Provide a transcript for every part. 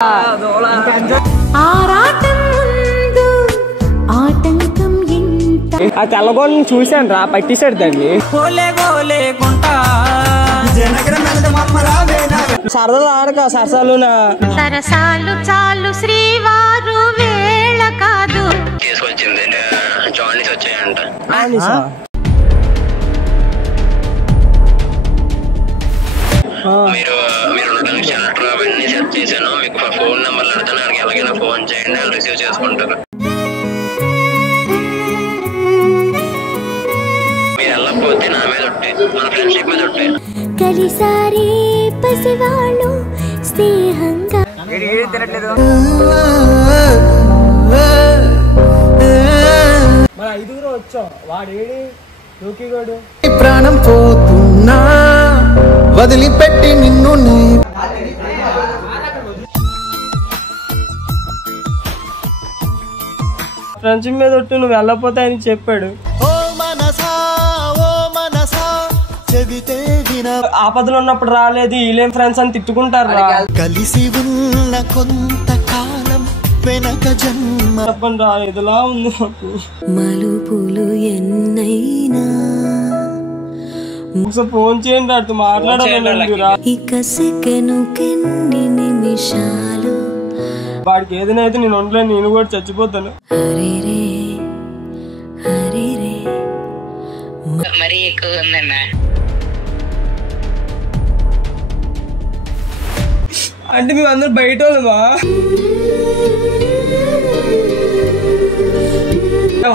ఆ తెల్లగోడని చూశాను రా, పట్టిసాడు దాన్ని. సరదాలు ఆడక సరసాలునా సరసాలు చాలు శ్రీవారు వేళ కాదు తీసుకొచ్చింది జాయిన్స్ వచ్చాయంట. మీరు ఉండడానికి సెంటర్ అవన్నీ సెట్ చేశాను. మీకు ఫోన్ నెంబర్లు అడుగుతాను, నాకు ఎలాగైనా ఫోన్ చేయండి, వాళ్ళు రిసీవ్ చేసుకుంటారు. మీరు వెళ్ళకపోతే నా మీద ఉంటే, మన ఫ్రెండ్షిప్ మీద ఉంటే కలిసారి పసివాళ్ళు స్నేహంగా మన ఐదుగురు వచ్చాం. వాడేడి లోకిగాడు ప్రాణం పోతున్నా వదిలిపెట్టి నిన్ను ఫ్రెండ్షిప్ మీద ఒట్టు, నువ్వు వెళ్ళకపోతే అని చెప్పాడు. ఆపదలు ఉన్నప్పుడు రాలేదు, వీళ్ళేం ఫ్రెండ్స్ అని తిట్టుకుంటారు రా. కలిసి ఉన్న కొంతకాలం వెనక జన్మ చెప్పండి రా, ఇదిలా ఉంది నాకు. మలుపులు ఎన్నైనా ఒకసారి ఫోన్ చేయండి, అటు మాట్లాడాలి. ఇక సెకనుకెన్ని నిమిషాలు వాడికి ఏదైనా అయితే నేను ఉండలేను, నేను కూడా చచ్చిపోతాను. హరిరే హరిరే మరీ ఎక్కువ ఉందన్నా. అంటే మేము అందరు బయట వాళ్ళమా?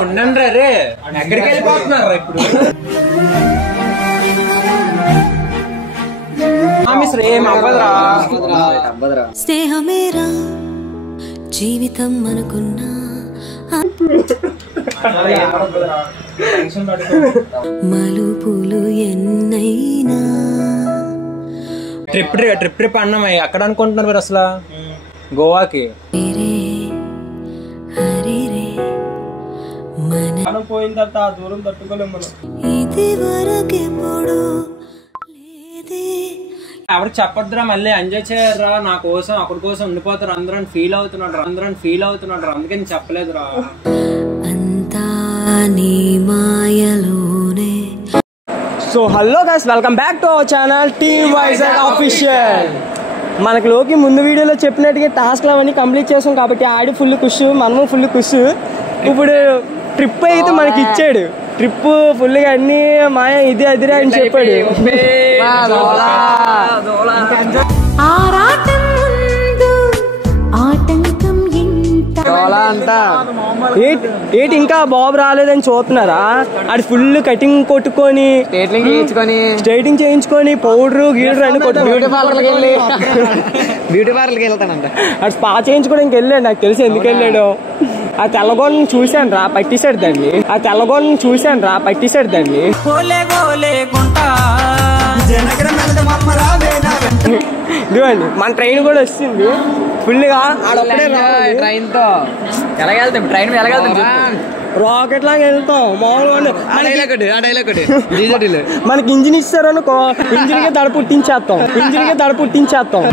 ఉండండి రే, ఎక్కడికి వెళ్ళిపోతున్నారు ఇప్పుడు? స్నేహమేరా జీవితం అనుకున్నా మలుపులు ఎన్నైనా ట్రిప్ అన్నాం. ఎక్కడ అనుకుంటున్నారు మీరు అసలు? గోవాకి మనం పోయిన తర్వాత ఆ దూరం తట్టుకోలేము మనం. ఇది వరకెప్పుడు లేదే ఎవరికి చెప్పొద్దురా, మళ్ళీ ఎంజాయ్ చేయరా, నా కోసం అక్కడి కోసం ఉండిపోతారు, అందరూ ఫీల్ అవుతున్నాడు, అందుకే నేను చెప్పలేదురా. అంతా నీ మాయలోనే. So hello guys, welcome back to our channel team Vizag official. మనకి లోకి ముందు వీడియోలో చెప్పినట్టుగా టాస్క్లు అవన్నీ కంప్లీట్ చేసాం కాబట్టి ఆడి ఫుల్ ఖుష్, మనము ఫుల్ ఖుష్. ఇప్పుడు ట్రిప్ అయితే మనకి ఇచ్చాడు. ట్రిప్ ఫుల్గా అన్ని మాయ ఇది అదిరా అని చెప్పాడు. ఏంటి ఇంకా బాబు రాలేదని చూస్తున్నారా? అది ఫుల్ కటింగ్ కొట్టుకొని స్ట్రైటింగ్ చేయించుకొని పౌడర్ గీడర్ అని బ్యూటీ పార్లర్కి వెళ్తానంట. అది స్పా చేయించుకోవడానికి వెళ్ళాడు, నాకు తెలిసి ఎందుకు వెళ్ళాడు. ఆ తెల్లగోడని చూశాను రా, పట్టిసాడు దాన్ని. ఇదిగోండి మన ట్రైన్ కూడా వచ్చింది ఫుల్గా. ట్రైన్ తో ఎలాగెళ్తాం? ట్రైన్ రాకెట్ లాగా వెళ్తాం మామూలుగా. మనకి ఇంజిన్ ఇస్తారనుకో, ఇంజిన్ కి దడ పుట్టించేస్తాం.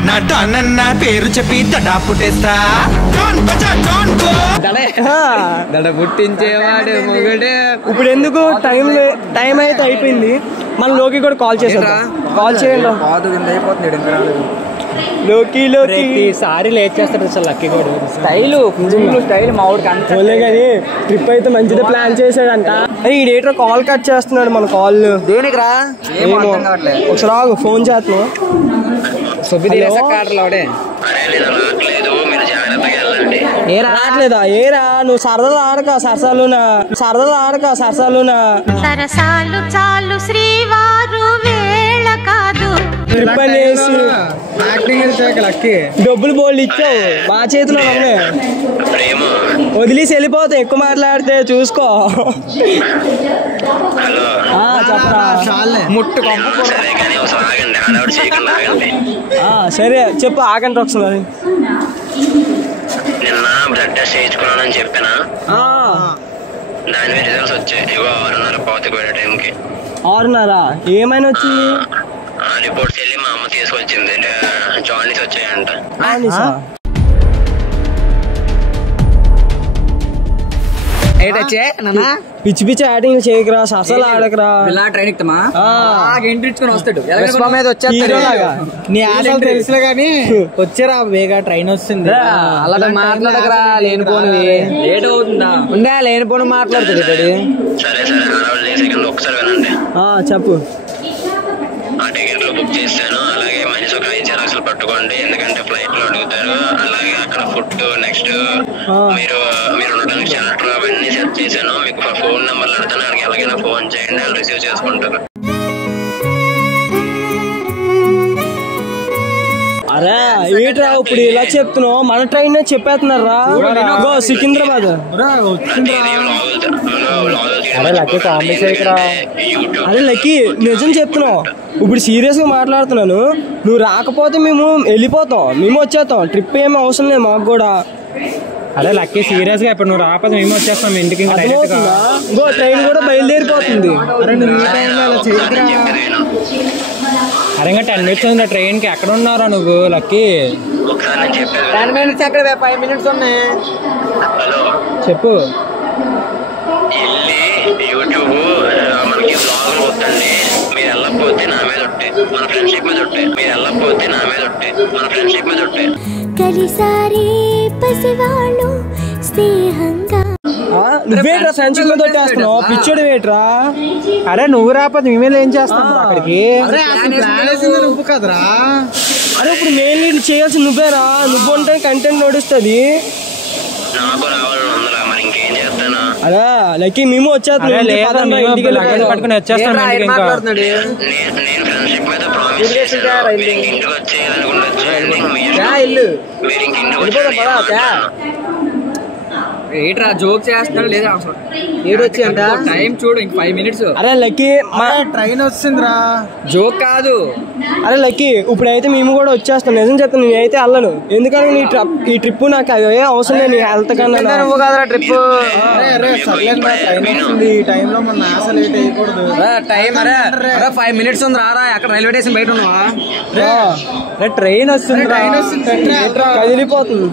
పేరు చెప్పి దడ పుట్టించేవాడు మొగడే. ఇప్పుడు ఎందుకు టైం అయితే అయిపోయింది. మన లోకి కూడా కాల్ చేయండి. లోకి సారీ లేట్ చేస్తాడు అసలు. లక్కీ కూడా స్టైల్ మావుడు కనుకోలే కానీ ట్రిప్ అయితే మంచిగా ప్లాన్ చేశాడంట. ఈడేటో కాల్ కట్ చేస్తున్నాడు మన కాల్. దేనికి రా? ఒకసారి ఆగు, ఫోన్ చేస్తున్నావు. రావట్లేదా? ఏరా నువ్వు సరదాలు ఆడక సరసాలునా సరసాలు చాలు శ్రీవారు వేళ కాదు. ట్రిప్ అనేసి డబ్బులు బోల్డ్ ఇచ్చావు, మా చేతిలో ఉన్నాయి. వదిలేసి వెళ్ళిపోతావు ఎక్కువ మాట్లాడితే, చూసుకో. చెప్పరా? సరే చెప్పు, ఆగండి ఒకసారి. నిన్న బ్లడ్ టెస్ట్ చేయించుకున్నానని చెప్పినా, దాని మీద రిజల్ట్స్ వచ్చాయి. 6:30 పోతే టైంకి. 6:30 ఏమైనా వచ్చింది? రిపోర్ట్స్ వెళ్ళి మా అమ్మ తీసుకొచ్చింది, జాయిన్స్ వచ్చాయంట. పిచ్చి పిచ్చి యాక్టింగ్ చేయకరా, అసలు ఆడకరా. ట్రైన్ ఎక్కుతామా ఎంట్రీ ఇచ్చుకొని వస్తాడు మీద వచ్చేస్తాడు. నీ ఆశలు తెలుసులే గానీ వచ్చారా వేగా ట్రైన్ వస్తుంది. అలా మాట్లాడకరా, లేనిపోనివి లేట్ అవుతుందా ఉండే లేనిపోని మాట్లాడుతాడు ఇక్కడ. సరే సెకండ్ ఒకసారి వినండి. చెప్పు. ఆ టికెట్లు బుక్ చేశాను. అలాగే మనిషి ఒక 5 జిరాక్స్లు పట్టుకోండి, ఎందుకంటే ఫ్లైట్ లో అడుగుతారు. అలాగే అక్కడ ఫుడ్, నెక్స్ట్ మీరు ఉండడానికి షెల్టర్ అవన్నీ సెట్ చేశాను. మీకు ఫోన్ నెంబర్లు అడుగుతాను, అక్కడికి ఎలాగైనా ఫోన్ చేయండి, వాళ్ళు రిసీవ్ చేసుకుంటారు. అరే ఏంట్రా ఇప్పుడు ఇలా చెప్తున్నావు? మన ట్రైన్ చెప్పేస్తున్నారా సికింద్రాబాద్. అరే లక్కీ నిజం చెప్తున్నావు, ఇప్పుడు సీరియస్ గా మాట్లాడుతున్నాను. నువ్వు రాకపోతే మేము వెళ్ళిపోతాం, మేము వచ్చేస్తాం. ట్రిప్ ఏమి అవసరం లేదు మాకు కూడా. అదే లక్కీ సీరియస్ గా ఇప్పుడు నువ్వు రాకపోతే మేము వచ్చేస్తాం ఇంటికి. ట్రైన్ కూడా బయలుదేరిపోతుంది. అరే నువ్వు ఈ టైంలో అలా చేయకురా. అరే ఇంకా 10 minutes ఉంది ట్రైన్ కి. ఎక్కడ ఉన్నారా నువ్వు లక్కీ? ఒకసారి నేను చెప్పాను. 10 minutes అక్కడ 5 minutes ఉన్నాయి. హలో చెప్పు. వెళ్ళి యూట్యూబ్ మనకి బ్లాగ్ వద్దండి. మీరు వెళ్ళకపోతే నా మీద ఒట్టే, మన ఫ్రెండ్షిప్ మీద ఒట్టే. మీరు వెళ్ళకపోతే నా మీద ఒట్టే, మన ఫ్రెండ్షిప్ మీద ఒట్టే. కలిసారి పసివాళ్ళు స్నేహంగా నువ్వేట్రా ఫ్రెండ్షిప్ మీద వచ్చేస్తున్నావు? పిచ్చోడు వేట్రా. అరే నువ్వు రాకపోతే మేమే ఏం చేస్తాం అక్కడికి? నువ్వు కదరా. అరే ఇప్పుడు మెయిన్ లీడ్ చేయాల్సి నువ్వేరా. నువ్వు ఉంటే కంటెంట్ నడుస్తుంది. నాకు రావాలని ఉందిరా, మరి ఇంకేం చేస్తానా? అదే లక్కీ మేము వచ్చేస్తాం. పట్టుకుని వచ్చేస్తాం. నేను ఫ్రెండ్షిప్ మీద ప్రామిస్ చేశాను. మీరు ఇంటికి వచ్చేయాలనుకుంటే వచ్చేయండి. మీరు ఇంక ఇంటికి వచ్చేయండి. ఏంట్రా జోక్ చేస్తున్నాడు లేదా? ఏడొచ్చి అంట టైం చూడు, ఇంక 5 minutes. అరే లక్కీ ట్రైన్ వస్తుందిరా. జోక్ కాదు. అరే లక్కీ ఇప్పుడైతే మేము కూడా వచ్చేస్తాం. నిజం చెప్తాను, నేనైతే వెళ్ళను. ఎందుకంటే ఈ ట్రిప్ నాకు అవే అవసరం లేదు. నీ హెల్త్ కన్నా నువ్వు కాదురా ట్రిప్. ట్రైన్ వస్తుంది. ఈ టైంలో మన ఆశ లేట్ అయ్యకూడదు. టైం అరే 5 minutes ఉంది రారా. అక్కడ రైల్వే స్టేషన్ బయట ఉన్నావా? ట్రైన్ వస్తుంది. ట్రైన్ వస్తుంది. కదిలిపోతుంది.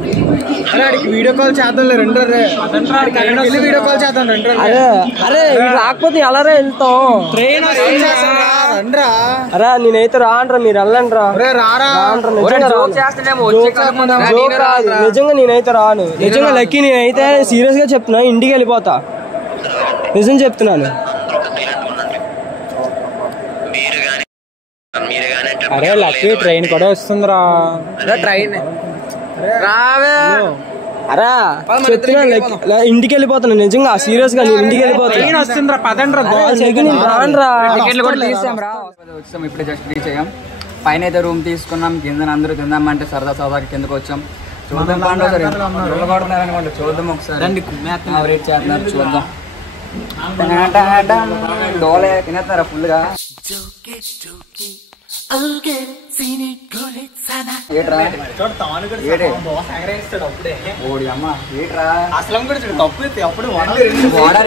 అరే అడికి వీడియో కాల్ చేద్దాం. రెండు వీడియో కాల్ చేద్దాం. రెండు అరే రాకపోతే ఎలారా వెళ్తాం? ట్రైన్ రండ్రా. అరే నేనైతే రానరా, మీరు వెళ్ళండి రా. నిజంగా నేనైతే రాను. నిజంగా లక్కీ నేనైతే సీరియస్ గా చెప్తున్నా, ఇంటికి వెళ్ళిపోతా. నిజం చెప్తున్నాను. అరే లక్కీ ట్రైన్ కూడా వస్తుందిరా. ట్రైన్ రావే. అరా చెప్తున్నా ఇంటికి వెళ్ళిపోతున్నా. నిజంగా సీరియస్ గా నేను ఇంటికి వెళ్ళిపోతున్నా. ట్రైన్ వస్తుందిరా, పదండ్రా. రానరా. టికెట్లు కూడా తీసాం రా. వచ్చాం ఇప్పుడే జస్ట్ రీచ్ అయ్యాం. పైన అయితే రూమ్ తీసుకున్నాం. కింద అందరూ తిందామంటే సరదాకి కిందకి వచ్చాం. చూద్దాం అనుకోండి. చూద్దాం ఒకసారి చేస్తున్నారు. చూద్దాం. డోలే తినేస్తున్నారా ఫుల్ గా?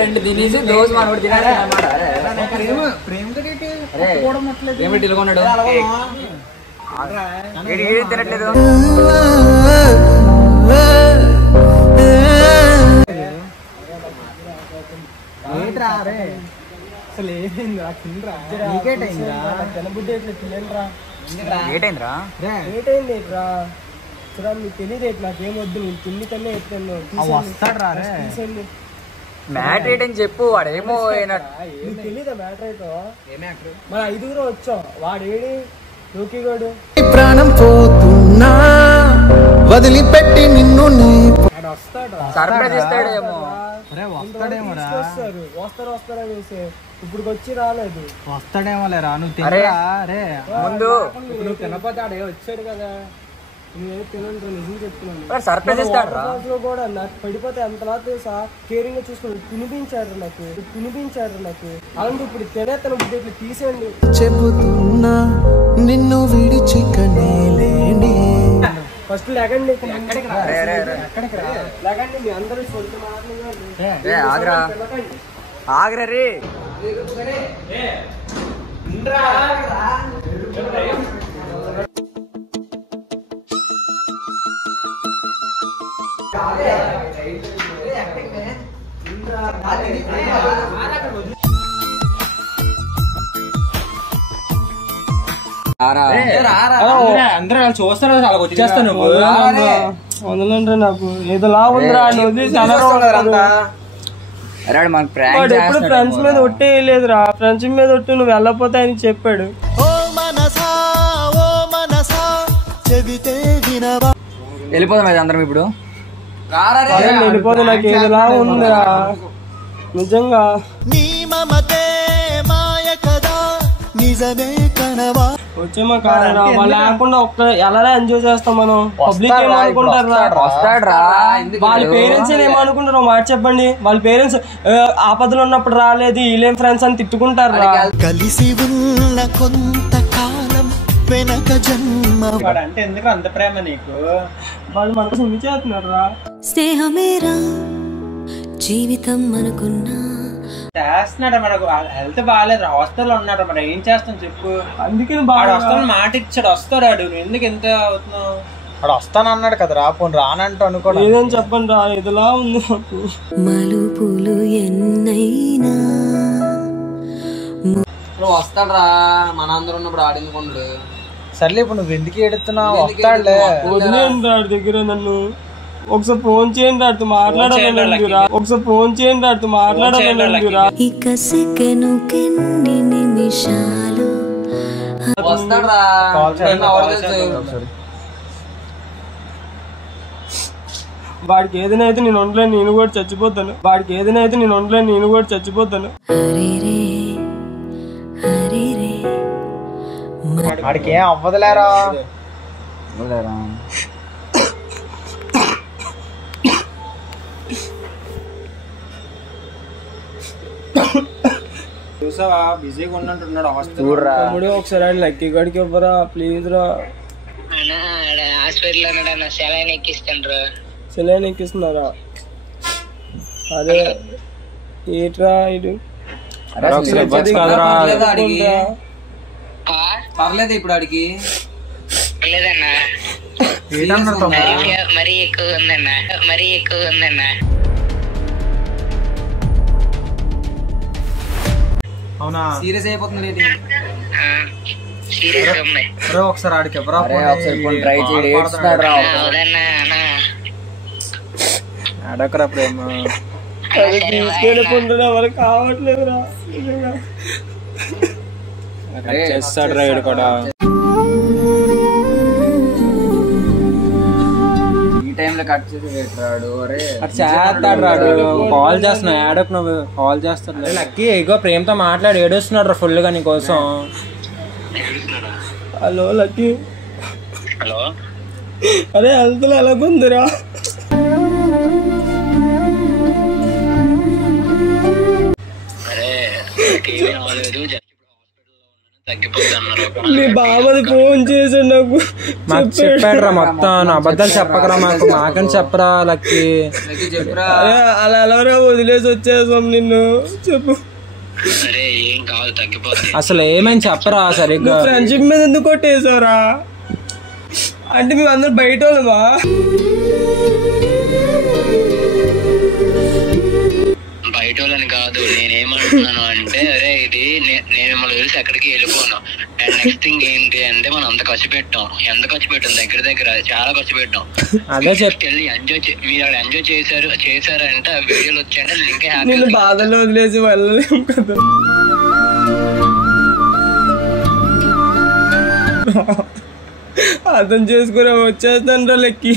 రెండు తినేసి దోశ మనోడు తినాలి అన్నమాట. ఏమిటి ఇలుగొన్నాడు? తినట్లేదు. అసలు ఏమైందిరా? తినరా. నీకేట్ అయిందిరా? తినబుద్ధి ఎట్లా తినరా? ఏటైందిరా? ఏటైంది రా? చూడ మీకు తెలియదు. నాకేం వద్దు, నేను తిండి కన్నా ఎత్తాను. వస్తాడు రా. మ్యాట్ రేట్ చెప్పు. వాడేమో నీకు తెలీదా మ్యాటర్ అయితే? మన 5 వచ్చాం. వాడేడి లోకిగాడు ప్రాణం పోతున్నా వదిలిపెట్టి నిన్ను సర్ప్రైజ్ ఇస్తాడేమో. వస్తారు అనేసి ఇప్పుడు వచ్చి రాలేదు. వస్తాడేమో లేరా. నువ్వు తినరా. రే ముందు నువ్వు తినపోతే ఆడే వచ్చాడు కదా. నేనే తినండి నిజం చెప్తున్నాను. సర్ప్రైజ్ ఇస్తాడు కూడా నాకు పడిపోతే ఎంతలా తెలుసా కేరింగ్ గా చూసుకుని తినిపించారు నాకు. అలాంటి ఇప్పుడు తినేతను ఇట్లా తీసేయండి. చెబుతున్నా నిన్ను విడిచికనేలేని. ఫస్ట్ లేకండి మీ అందరూ ఆగ్రా రే. అందరూ చూస్తారు అలా వచ్చేస్తా నువ్వు వదలంటే నాకు ఏదోలా ఉందిరా ఎప్పుడు ఫ్రెండ్స్ మీద ఒట్టేయలేదురా. ఫ్రెండ్స్ మీద ఒట్టి నువ్వు వెళ్ళకపోతే ఆయన చెప్పాడు. వెళ్ళిపోదాం అందరం ఇప్పుడు. వెళ్ళిపోతే నాకు ఏదోలా ఉందిరా నిజంగా. వచ్చేమా కారణా లేకుండా ఒక్క ఎలా ఎంజాయ్ చేస్తాం మనం. పబ్లిక్ ఏమనుకుంటారా? వాళ్ళ పేరెంట్స్ ఏమనుకుంటారు మాట చెప్పండి. వాళ్ళ పేరెంట్స్ ఆపదలు ఉన్నప్పుడు రాలేదు వీళ్ళేం ఫ్రెండ్స్ అని తిట్టుకుంటారా? కలిసి ఉన్న కొంతకాలం వెనక జన్మ అంటే ఎందుకు అంత ప్రేమ నీకు? వాళ్ళు మనకు సున్ని చేస్తున్నారా? స్నేహమేరా జీవితం అనుకున్నా చేస్తున్నాడు. మనకు హెల్త్ బాగాలేదు, హాస్టల్లో ఉన్నాడు. మరి ఏం చేస్తాం చెప్పు. అందుకని వాడు వస్తాను మాట ఇచ్చాడు, వస్తాడు. నువ్వు ఎందుకు ఎంత అవుతున్నావు? వాడు వస్తాను అన్నాడు కదా, రా పోను రానంటూ అనుకో. ఏదని చెప్పండి రా ఇదిలా ఉంది నాకు. మలుపులు ఎన్నైనా ఇప్పుడు వస్తాడు రా, మన అందరూ ఉన్నప్పుడు ఆడిందుకుండు. సర్లే ఇప్పుడు నువ్వు ఎందుకు ఎడుతున్నావు? వస్తాడులే. వదిలేండి వాడి దగ్గర నన్ను. ఒకసారి ఫోన్ చేయండి వాడితో మాట్లాడాలి. ఒకసారి ఫోన్ చేయండి వాడితో మాట్లాడాలి. ఇక సెకను కెన్ని నిమిషాలు వస్తాడు రా. వాడికి ఏదైనా అయితే నేను ఉండలేను, నేను కూడా చచ్చిపోతాను. వాడికి ఏదైనా అయితే నేను ఉండలేను, నేను కూడా చచ్చిపోతాను. వాడికి ఏం అవ్వదులేరా. చూసావా బిజీగా ఉన్నట్టున్నాడు హాస్టల్. ఒకసారి లక్కీ గడికి ఇవ్వరా ప్లీజ్ రా. హాస్పిటల్ సెలైన్ ఎక్కిస్తాను. సెలైన్ ఎక్కిస్తున్నారా? అదే ఏట్రా ఇటు పర్లేదు ఇప్పుడు ఆడికి లేదన్నా. మరీ ఎక్కువ ఉందన్నా, మరీ ఎక్కువ ఉందన్నా. అవునా? సీరియస్ అయిపోతుంది. సీరియస్ ఉంది. ఒకసారి ఆడికి ఎవరా ట్రై చేస్తున్నాడు. అడకరా ప్రేమ తీసుకెళ్ళిపోతున్నా మనకు కావట్లేదురా. చేస్తాడు రైడ్ కూడా. ఈ టైంలో కట్ చేసి పెట్టాడు. చేస్తాడు రాడు. కాల్ చేస్తున్నా ఏడకు నువ్వు కాల్ చేస్తాడు. లక్కీ ఇగో ప్రేమతో మాట్లాడి ఏడుస్తున్నాడు ఫుల్ గా నీకోసం. Hello lucky. హలో. అరే హెల్త్ లో ఎలాగుందిరా? మీ బాబాది ఫోన్ చేసాడు నాకు. మాకు చెప్పాడు రా మొత్తం. అబద్ధాలు చెప్పకరా మాకు, మాకని చెప్పరా లక్కీ. అలా ఎలా వదిలేసి వచ్చేసాం నిన్ను. చెప్పు అసలు ఏమైనా చెప్పరా సరిగ్గా. ఫ్రెండ్షిప్ మీద ఎందుకు కొట్టేసావురా? అంటే మేము అందరు బయట వాళ్ళమా? బయట వాళ్ళని కాదు, నేనేమంటున్నాను అంటే అరే ఇది నేను మిమ్మల్ని తెలిసి ఎక్కడికి వెళ్ళిపోను. అండ్ నెక్స్ట్ థింగ్ ఏంటి అంటే మనం అంత ఖర్చు పెట్టాం. ఎంత ఖర్చు పెట్టాం? దగ్గర చాలా ఖర్చు పెట్టాం. అదే వెళ్ళి మీరు అక్కడ ఎంజాయ్ చేశారంటే ఆ వీడియోలు వచ్చాయంటే నేను ఇంకా నేను బాధల్లో వదిలేసి వెళ్ళలేము కదా. అర్థం చేసుకుని వచ్చేస్తాను రా లెక్కి.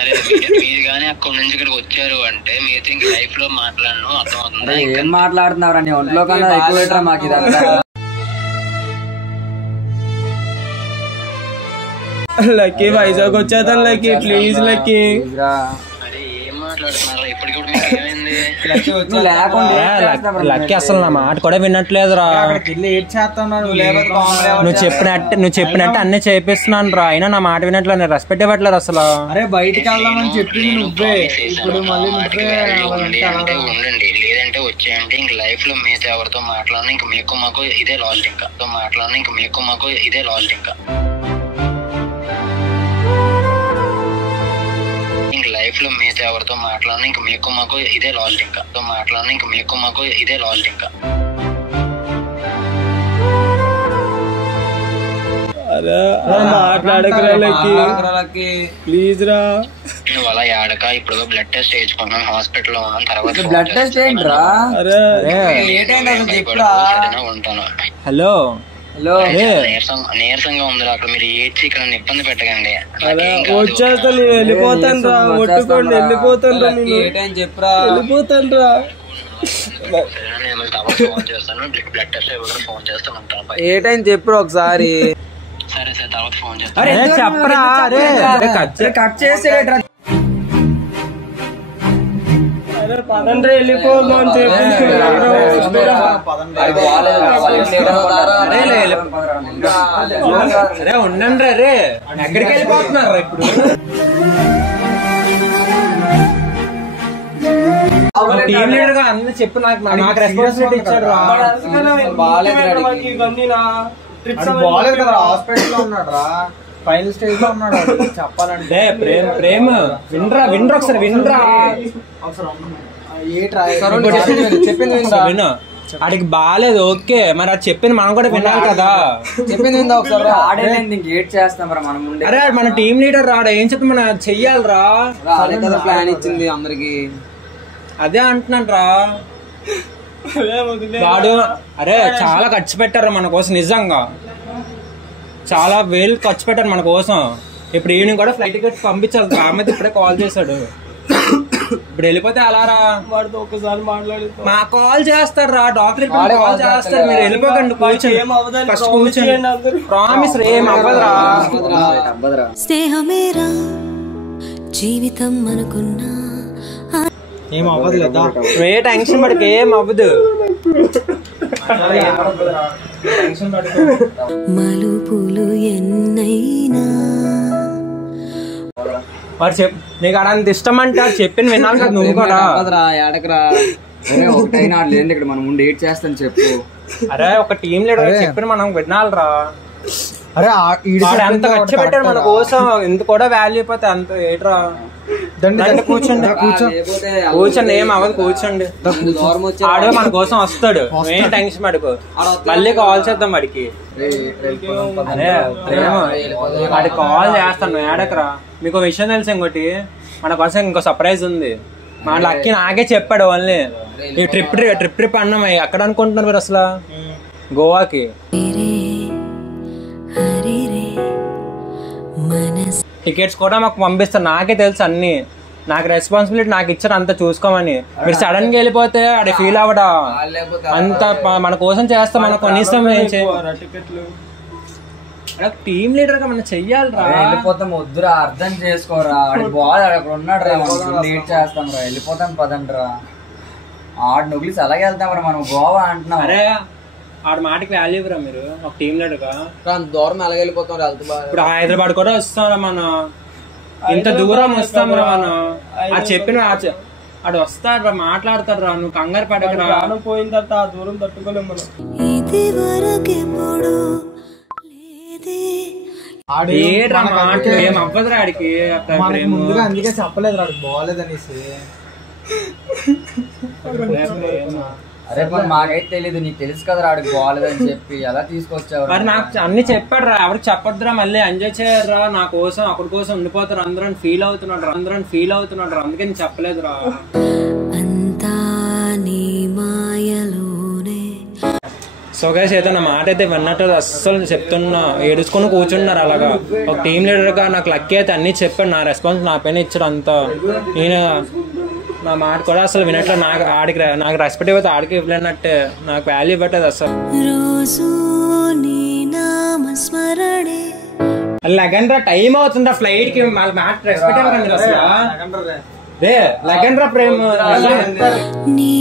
అరే మీరు కానీ అక్కడి నుంచి ఇక్కడికి వచ్చారు అంటే మీతో ఇంక లైఫ్ లో మాట్లాడను అర్థమవుతుంది. ఏం మాట్లాడుతున్నావు నీ ఒంట్లో కన్నా ఎక్కువ మాకు ఇదంతా. లక్కీ వైజాగ్ వచ్చేస్తాను లక్కీ ప్లీజ్ లక్కీ. అరే ఏం మాట్లాడుతున్నారా? ఇప్పటికి ఏమైంది? లక్కీ అసలు నా మాట కూడా వినట్లేదురా. నువ్వు చెప్పినట్టు అన్ని చేపిస్తున్నాను రా, అయినా నా మాట వినట్లేదు. నేను రెస్పెక్ట్ ఇవ్వట్లేదు అసలు. అరే బయటికి వెళ్దామని చెప్పింది నువ్వే, ఇప్పుడు మళ్ళీ ఉండండి. లేదంటే వచ్చేయండి. ఇంక లైఫ్ లో మీతో ఎవరితో మాట్లాడను. ఇంక మీకు మాకు ఇదే లాస్ట్. ఇంకా మాట్లాడను. ఇంక మీకు మాకు ఇదే లాస్ట్. ఇంకా లైఫ్ లైఫ్ లో మీతో ఎవరితో మాట్లాడినా ఇంకా మీకు మాకు ఇదే లాస్ట్, ఇంకా ఇదే లాస్ట్ ఇంకా. మాట్లాడకరాలకి ప్లీజ్ రా. నువ్వు అలా ఆడక ఇప్పుడు బ్లడ్ టెస్ట్ చేయించుకున్నాను, హాస్పిటల్లో ఉన్నాను. తర్వాత బ్లడ్ టెస్ట్ ఏంట్రా? ఉంటాను. హలో హలో, నీరసంగా ఉంది. అక్కడ మీరు ఏడ్చి ఇక్కడ ఇబ్బంది పెట్టకండి. వచ్చేస్తా, నేను వెళ్ళిపోతాను రా. ఒట్టుకోండి, వెళ్ళిపోతాను రా. నేను చెప్పురా, వెళ్ళిపోతాను రా. ఫోన్ చేస్తాను, బ్లడ్ టెస్ట్ ఫోన్ చేస్తాను ఉంటాను. ఏ టైం చెప్పురా ఒకసారి. సరే సరే, తర్వాత ఫోన్ చేస్తాను. చెప్పరా. కట్ చేసి పదండ్రా, వెళ్ళిపోదాం అని చెప్పి ఉండండి రే. ఎక్కడికి వెళ్ళిపోతున్నారు ఇప్పుడు? టీమ్ లీడర్ గా అన్ని చెప్పి నాకు రెస్పాన్సిబిలిటీ ఇచ్చాడు. బాలేదు కదా, హాస్పిటల్లో ఉన్నాడు రా, ఫైనల్ స్టేజ్ లో ఉన్నాడు. చెప్పాలంటే ప్రేమ వినరా ఒకసారి వినరా. చెప్పింది విను, ఆడికి బాగాలేదు. ఓకే, మరి అది చెప్పింది మనం కూడా వినాలి కదా. చెప్పింది ఒకసారి. ఏడ్ చేస్తాం రా మనం. అరే మన టీమ్ లీడర్ రాడా, ఏం చెప్పి మనం చెయ్యాలరా. ప్లాన్ ఇచ్చింది అందరికి. అదే అంటున్నాను రా. వాడు అరే చాలా ఖర్చు పెట్టారు మన కోసం, నిజంగా చాలా వేలు ఖర్చు పెట్టారు మన కోసం. ఇప్పుడు ఈవినింగ్ కూడా ఫ్లైట్ టికెట్ పంపించాలి. రామేది ఇప్పుడే కాల్ చేశాడు. ఇప్పుడు వెళ్ళిపోతే అలా రా. వాడితో ఒక్కసారి మాట్లాడి మా కాల్ చేస్తాడు రా, డాక్టర్ కాల్ చేస్తారు. మీరు వెళ్ళిపోకండి, కూర్చొని ఫస్ట్ కూర్చోండి. ప్రామిస్ ఏం అవ్వదురా. స్నేహమేరా జీవితం అనుకున్నా ఏం అవ్వదు కదా. ఏ టెన్షన్ పడికి ఏం అవ్వదు. మలుపులు ఎన్నైనా వాడు నీకు అడంత ఇష్టం అంటే చెప్పిన వినాలి కదా నువ్వు కూడా. ఏడకరా ఒకటైనా లేదు ఇక్కడ మనం ఉండి ఏడ్ చేస్తాను చెప్పు. అరే ఒక టీమ్ లీడర్ చెప్పిన మనం వినాలిరా. అరే అంత ఖర్చు పెట్టాడు మన కోసం, ఇంత కూడా వాల్యూ అయిపోతే అంత ఏట్రా. కూర్చోండి కూర్చోండి, ఏం అవ్వదు కూర్చోండి. ఆడు మన కోసం వస్తాడు, ఏం టెన్షన్ పడుకో. మళ్ళీ కాల్ చేద్దాం వాడికి. అరే వాడి కాల్ చేస్తాను, ఏడకరా. మీకు విషయం తెలుసు ఇంకోటి, మన కోసం ఇంకో సర్ప్రైజ్ ఉంది. మా లక్కీ నాకే చెప్పాడు. ఓన్లీ ఈ ట్రిప్ అన్నాం. ఎక్కడ అనుకుంటున్నారు మీరు అసలు? గోవాకి. టికెట్స్ కూడా మాకు పంపిస్తారు. నాకే తెలుసు అన్ని. నాకు రెస్పాన్సిబిలిటీ నాకు ఇచ్చారు అంత చూసుకోమని. మీరు సడన్ గా వెళ్ళిపోతే అది ఫీల్ అవ్వడా. అంత మన కోసం చేస్తాం. మన కనీసం టీమ్ లీడర్ గా మనం చెయ్యాలిరా. వెళ్ళిపోతాం, వద్దురా, అర్థం చేసుకోరా. బాల్ అక్కడ ఉన్నాడు రా, లీడ్ చేస్తాం రా. వెళ్ళిపోతాం పదండి రా. ఆడు నుగ్లిసి అలాగే వెళ్తాం రా మనం. గోవా అంటున్నాం. అరే ఆడ మాటకి వాల్యూ ఇవ్వరా మీరు ఒక టీమ్ లీడర్ గా. దూరం ఎలాగ వెళ్ళిపోతాం రా. ఇప్పుడు హైదరాబాద్ కూడా వస్తాం రా మనం. ఇంత దూరం వస్తాం రా మనం. అది చెప్పిన ఆడు వస్తాడు రా, మాట్లాడతాడు రా. నువ్వు కంగారు పడకరా. పోయిన తర్వాత ఆ దూరం తట్టుకోలేము మనం. ఇది వరకెప్పుడు ఏడ్రా మాటలు ఏం అవ్వదురా ఆడికి. ముందుగా అందుకే చెప్పలేదు రా, బాగాలేదనేసి. అరే మాకైతే తెలీదు, నీకు తెలుసు కదా ఆడికి బాగాలేదని చెప్పి ఎలా తీసుకొచ్చావు. మరి నాకు అన్ని చెప్పాడు రా. ఎవరికి చెప్పొద్దురా, మళ్ళీ ఎంజాయ్ చేయరా. నా కోసం అక్కడి కోసం ఉండిపోతారు. అందరం ఫీల్ అవుతున్నాడు. అందుకే నేను చెప్పలేదురా. అంతా నీ మాయలోనే. సో గైస్ అయితే నా మాట అయితే విన్నట్టు అస్సలు చెప్తున్నా. ఏడుచుకొని కూర్చున్నారు అలాగా. ఒక టీమ్ లీడర్ గా నాకు లక్కీ అయితే అన్ని చెప్పాడు. నా రెస్పాన్స్ నా పైన ఇచ్చాడు అంతా. నేను నా మాట కూడా అసలు వినట్లే. నాకు రెస్పెక్ట్ ఇవ్వదు, ఆడికి ఇవ్వలేనట్టే. నాకు వాల్యూ ఇవ్వట్లేదు అసలు. రోజు నీ నామస్మరణే. లగన్రా టైం అవుతుందా ఫ్లైట్ కి. మాట రెస్పెక్ట్ ఇవ్వరండి అసలు. లగన్రా ప్రేమ. నీ